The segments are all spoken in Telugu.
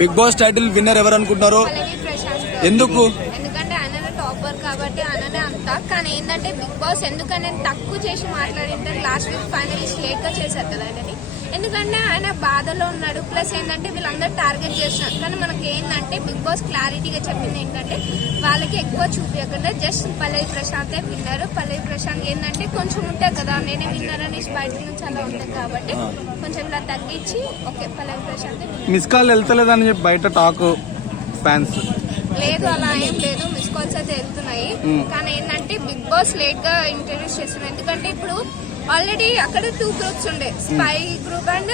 బిగ్ బాస్ టైటిల్ విన్నర్ ఎవరు అనుకుంటున్నారు? ఎందుకు? ఎందుకంటే ఆయన టాపర్ కాబట్టి ఆయననే అంతా. కానీ ఏంటంటే బిగ్ బాస్ ఎందుకని తక్కువ చేసి మాట్లాడింటారు. లాస్ట్ వీక్ ఫైనలిస్ట్ లేట్ గా చేశారు కదా ఆయనని. ఎందుకంటే ఆయన బాధలో ఉన్నాడు. ప్లస్ ఏంటంటే వీళ్ళందరూ టార్గెట్ చేస్తున్నారు. కానీ మనకి ఏంటంటే బిగ్ బాస్ క్లారిటీగా చెప్పింది ఏంటంటే వాళ్ళకి ఎక్కువ చూపించకుండా జస్ట్ పల్లవి ప్రశాంతే విన్నారు. పల్లవి ప్రశాంత్ ఏంటంటే కొంచెం ఉంటుంది కదా, నేనే విన్నర్ అనేసి బయట నుంచి అలా ఉంటుంది కాబట్టి కొంచెం ఇలా తగ్గించి ఓకే పల్లవి ప్రశాంతే మిస్ కాల్ వెళ్తలేదని చెప్పి బయట టాక్ ఫ్యాన్స్. లేదు, అలా ఏం లేదు. మిస్ కాల్స్ అయితే వెళ్తున్నాయి. కానీ ఏంటంటే బిగ్ బాస్ లేట్ గా ఇంట్రడ్యూస్ చేస్తున్నారు. ఎందుకంటే ఇప్పుడు ఆల్రెడీ అక్కడ 2 గ్రూప్స్ ఉండే, spy group and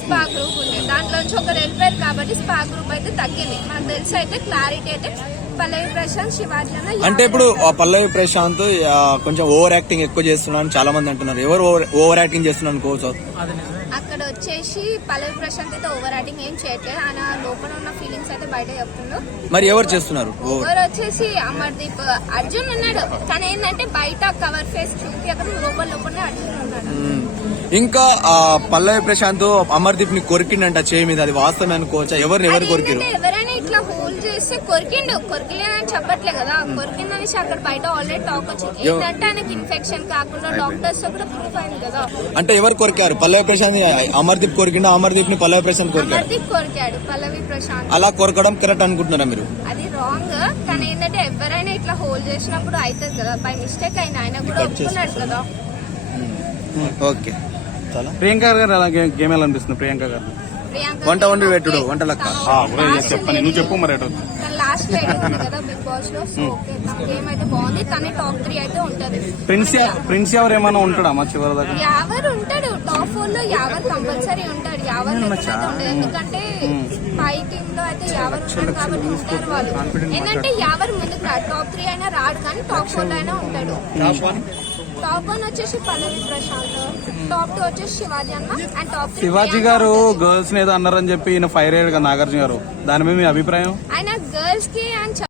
spa group ఉండే. దాంట్లోంచి ఒకరు వెళ్ళిపోయారు కాబట్టి స్పా గ్రూప్ అయితే తగ్గింది. మనకు తెలిసి అయితే క్లారిటీ అయితే పల్లవి ప్రశాంత్ శివాజీ అంటే ఇప్పుడు పల్లవి ప్రశాంత్ కొంచెం ఓవర్ యాక్టింగ్ ఎక్కువ చేస్తున్నాను చాలా మంది అంటున్నారు. ఎవరు ఓవర్ యాక్టింగ్ చేస్తున్నాను అనుకోవచ్చు? అక్కడ వచ్చేసి పల్లవి ప్రశాంత్ అయితే ఓవర్ యాక్టింగ్ ఏం చేయట్లేదు. ఆయన లోపల ఉన్న ఫీలింగ్స్ అయితే బయట చెప్తుండ్రు. మరి ఎవరు చేస్తున్నారు? ఎవరు వచ్చేసి అమర్దీప్, అర్జున్ ఉన్నాడు. కానీ ఏంటంటే బయట కవర్ ఫేస్ చూపి అక్కడ లోపలనే అర్జున్ ఉన్నాడు. ఇంకా పల్లవి ప్రశాంత్ అమర్దీప్ ని కొరికిండంట చేయి మీద, అది వాస్తవమే అనుకోవచ్చా? ఎవరు కొరికిరు? ఎవరైనా ఇట్లా హోల్డ్ చేస్తే కొరికిలేదని చెప్పట్లే కదా. కొరికిందనేసి అక్కడ బయట ఆల్రెడీ టాక్ వచ్చింది. ఏంటంటే ఆయనకి ఇన్ఫెక్షన్ కాకుండా డాక్టర్స్ కూడా ప్రూఫ్ అయింది కదా. అంటే ఎవరు కొరికారు? పల్లవి ప్రశాంత్ అమర్దీప్ కొరికిండా? అమర్దీప్ ని పల్లవి ప్రశాంత్ కొరికాడు? అమర్దీప్ కొరికాడు పల్లవి ప్రశాంత్. అలా కొరకడం కరెక్ట్ అనుకుంటున్నారా మీరు? అది రాంగ్. కానీ ఏంటంటే ఎవరైనా ఇట్లా హోల్డ్ చేసినప్పుడు అవుతుంది కదా. బై మిస్టేక్ అయినా ఆయన కూడా ఒప్పుకున్నాడు కదా. ఓకే. ప్రియాంక గారు అలా గేమ్ ఎలా అనిపిస్తుంది? ప్రియాంక గారు వంట వండి పెట్టుడు, వంట లెక్క చెప్పండి. నువ్వు చెప్పు మరి. లాస్ట్ లో ఉంది కదా బిగ్ బాస్ లో. సో ఓకే, తన గేమ్ అయితే బాగుంది. తనే టాప్ 3 అయితే ఉంటది. ప్రిన్స్ ఎవరు ఏమైనా ఉంటాడా మా చివరి దాకా? ఎవరు ఉంటాడు టాప్ 4 లో? ఎవరు కంపల్సరీ ఉంటాడు. ఎవరు ఉండదు. ఎందుకంటే పై టీమ్ లో అయితే ఎవరు ఉంటారు కాబట్టి ఉంటారు వాళ్ళు. ఏంటంటే ఎవరు ముందుకు రాడు. టాప్ 3 అయినా రాడు, కానీ టాప్ 4 లో అయినా ఉంటాడు. టాప్ 1 వచ్చేసి పల్లవి ప్రశాంత్, టాప్ 2 వచ్చేసి శివాజీ అన్న, అండ్ టాప్ 3 శివాజీ గారు గర్ల్స్ ఏదో అన్నారని చెప్పి ఈయన ఫైర్ అయ్యాడు కదా నాగార్జున గారు. దాని మీద మీ అభిప్రాయం? ఆయన గర్ల్స్ కి